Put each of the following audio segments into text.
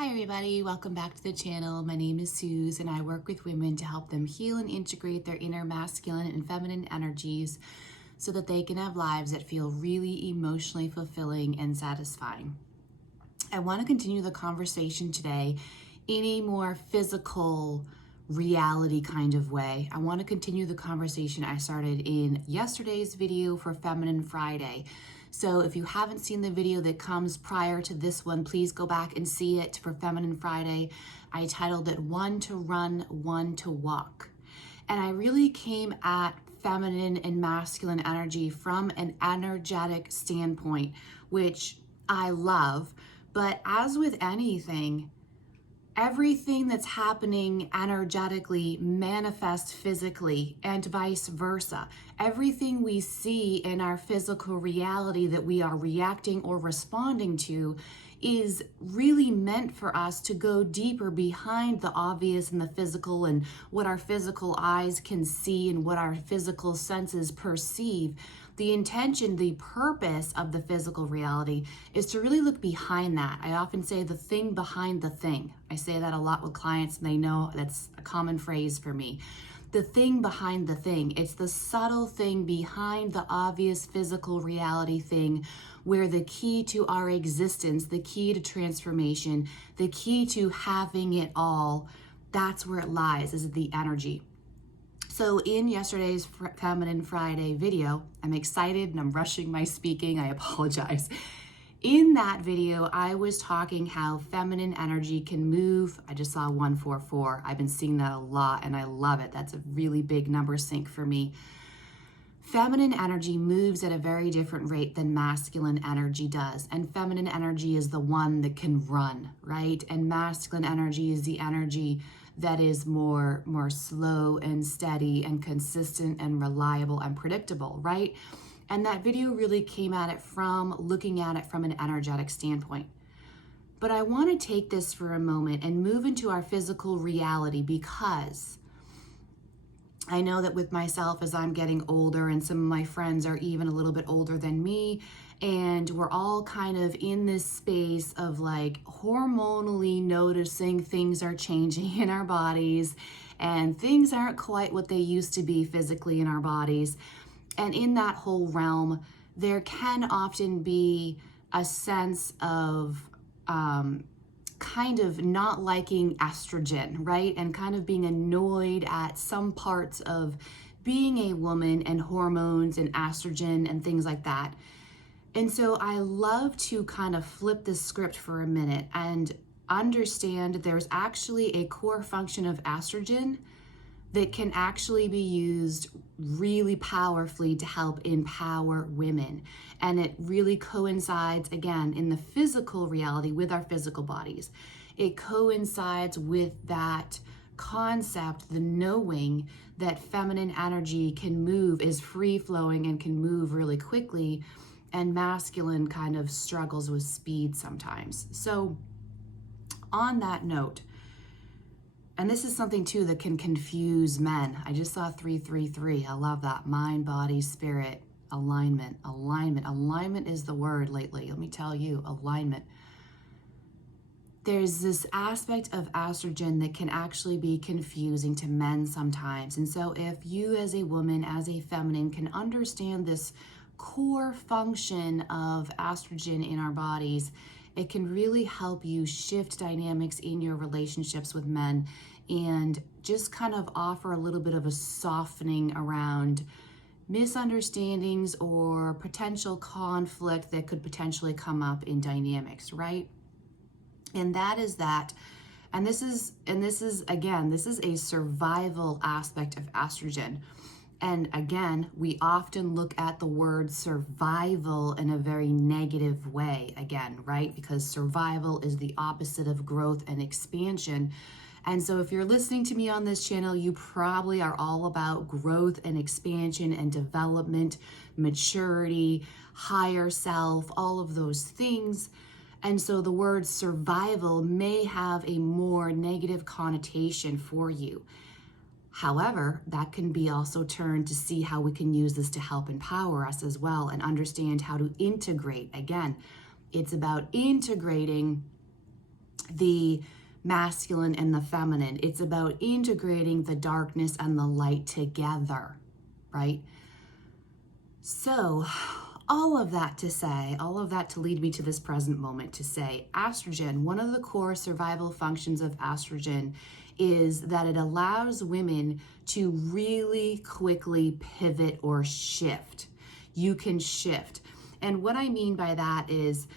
Hi everybody, welcome back to the channel. My name is Suze and I work with women to help them heal and integrate their inner masculine and feminine energies so that they can have lives that feel really emotionally fulfilling and satisfying. I want to continue the conversation today in a more physical reality kind of way. I want to continue the conversation I started in yesterday's video for Feminine Friday. So if you haven't seen the video that comes prior to this one, please go back and see it for Feminine Friday. I titled it One to Run, One to Walk. And I really came at feminine and masculine energy from an energetic standpoint, which I love. But as with anything, everything that's happening energetically manifests physically and vice versa. Everything we see in our physical reality that we are reacting or responding to is really meant for us to go deeper behind the obvious and the physical and what our physical eyes can see and what our physical senses perceive. The intention, the purpose of the physical reality is to really look behind that. I often say the thing behind the thing. I say that a lot with clients and they know that's a common phrase for me. The thing behind the thing. It's the subtle thing behind the obvious physical reality thing where the key to our existence, the key to transformation, the key to having it all, that's where it lies, is the energy. So in yesterday's Feminine Friday video, I'm excited and I'm rushing my speaking, I apologize. In that video, I was talking how feminine energy can move. I just saw 144. I've been seeing that a lot and I love it. That's a really big number sync for me. Feminine energy moves at a very different rate than masculine energy does. And feminine energy is the one that can run, right? And masculine energy is the energy that is more slow and steady and consistent and reliable and predictable, right? And that video really came at it from looking at it from an energetic standpoint. But I want to take this for a moment and move into our physical reality, because I know that with myself, as I'm getting older, and some of my friends are even a little bit older than me, and we're all kind of in this space of like hormonally noticing things are changing in our bodies and things aren't quite what they used to be physically in our bodies. And in that whole realm, there can often be a sense of kind of not liking estrogen, right? And kind of being annoyed at some parts of being a woman and hormones and estrogen and things like that. And so I love to kind of flip the script for a minute and understand there's actually a core function of estrogen that can actually be used really powerfully to help empower women. And it really coincides, again, in the physical reality with our physical bodies. It coincides with that concept, the knowing that feminine energy can move, is free-flowing and can move really quickly, and masculine kind of struggles with speed sometimes. So on that note, and this is something too that can confuse men. I just saw 333. I love that. Mind, body, spirit, alignment, alignment. Alignment is the word lately. Let me tell you, alignment. There's this aspect of estrogen that can actually be confusing to men sometimes. And so if you as a woman, as a feminine, can understand this core function of estrogen in our bodies, it can really help you shift dynamics in your relationships with men and just kind of offer a little bit of a softening around misunderstandings or potential conflict that could potentially come up in dynamics, right? And that is that. And this is again, this is a survival aspect of estrogen. And again, we often look at the word survival in a very negative way, again, right? Because survival is the opposite of growth and expansion. And so if you're listening to me on this channel, you probably are all about growth and expansion and development, maturity, higher self, all of those things. And so the word survival may have a more negative connotation for you. However, that can be also turned to see how we can use this to help empower us as well and understand how to integrate. Again, it's about integrating the masculine and the feminine. It's about integrating the darkness and the light together, right? So all of that to say, all of that to lead me to this present moment to say, estrogen, one of the core survival functions of estrogen is that it allows women to really quickly pivot or shift. You can shift. And what I mean by that is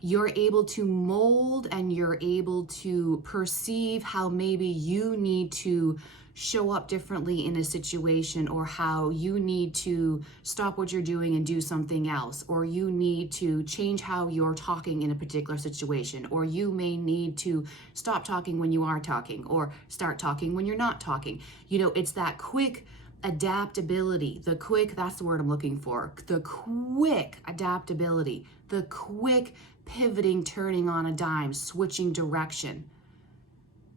you're able to mold and you're able to perceive how maybe you need to show up differently in a situation, or how you need to stop what you're doing and do something else, or you need to change how you're talking in a particular situation, or you may need to stop talking when you are talking or start talking when you're not talking. You know, it's that quick adaptability, that's the word I'm looking for, the quick adaptability, the quick pivoting, turning on a dime, switching direction.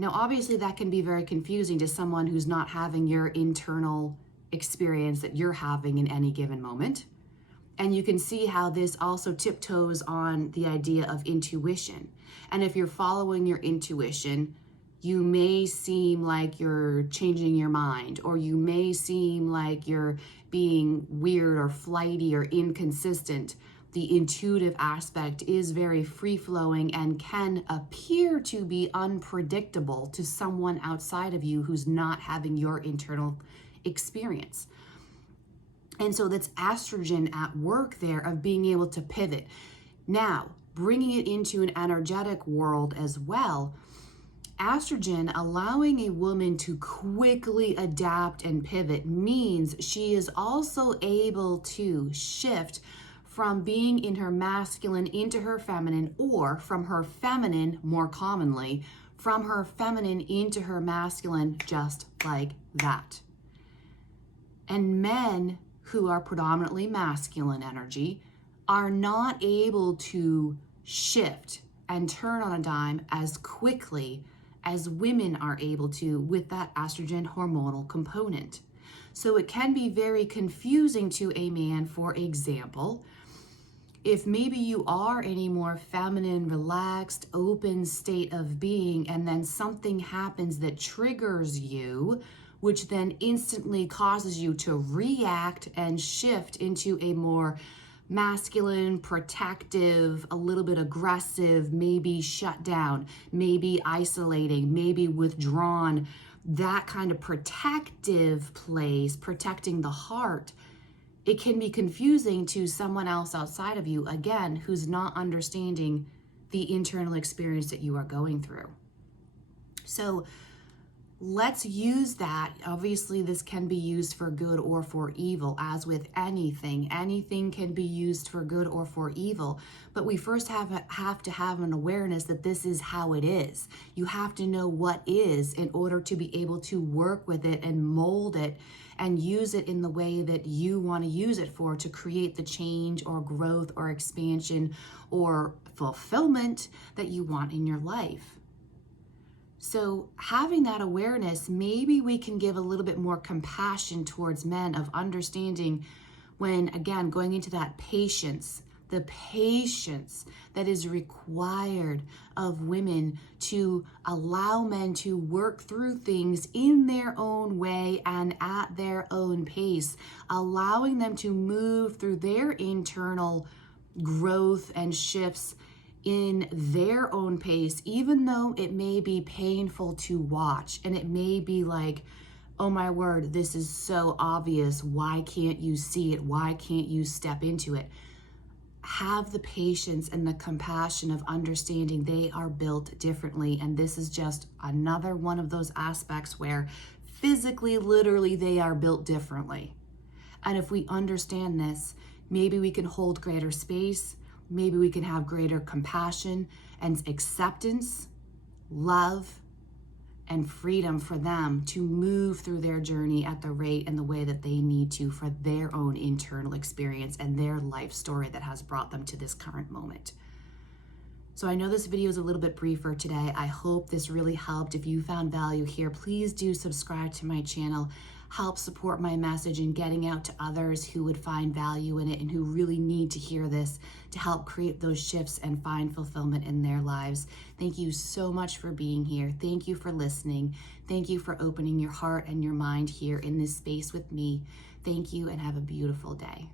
Now, obviously that can be very confusing to someone who's not having your internal experience that you're having in any given moment. And you can see how this also tiptoes on the idea of intuition. And if you're following your intuition, you may seem like you're changing your mind, or you may seem like you're being weird or flighty or inconsistent. The intuitive aspect is very free-flowing and can appear to be unpredictable to someone outside of you who's not having your internal experience. And so that's estrogen at work there of being able to pivot. Now, bringing it into an energetic world as well, estrogen allowing a woman to quickly adapt and pivot means she is also able to shift from being in her masculine into her feminine, or from her feminine, more commonly, from her feminine into her masculine, just like that. And men who are predominantly masculine energy are not able to shift and turn on a dime as quickly as women are able to with that estrogen hormonal component. So it can be very confusing to a man, for example, if maybe you are in a more feminine, relaxed, open state of being, and then something happens that triggers you, which then instantly causes you to react and shift into a more masculine, protective, a little bit aggressive, maybe shut down, maybe isolating, maybe withdrawn, that kind of protective place, protecting the heart. It can be confusing to someone else outside of you, again, who's not understanding the internal experience that you are going through. So let's use that. Obviously, this can be used for good or for evil, as with anything. Anything can be used for good or for evil. But we first have to have an awareness that this is how it is. You have to know what is in order to be able to work with it and mold it and use it in the way that you want to use it for, to create the change or growth or expansion or fulfillment that you want in your life. So having that awareness, maybe we can give a little bit more compassion towards men, of understanding when, again, going into that patience, the patience that is required of women to allow men to work through things in their own way and at their own pace, allowing them to move through their internal growth and shifts in their own pace, even though it may be painful to watch. And it may be like, oh my word, this is so obvious. Why can't you see it? Why can't you step into it? Have the patience and the compassion of understanding they are built differently. And this is just another one of those aspects where physically, literally, they are built differently. And if we understand this, maybe we can hold greater space. Maybe we can have greater compassion and acceptance, love, and freedom for them to move through their journey at the rate and the way that they need to for their own internal experience and their life story that has brought them to this current moment. So I know this video is a little bit briefer today. I hope this really helped. If you found value here, please do subscribe to my channel. help support my message in getting out to others who would find value in it and who really need to hear this to help create those shifts and find fulfillment in their lives. Thank you so much for being here. Thank you for listening. Thank you for opening your heart and your mind here in this space with me. Thank you and have a beautiful day.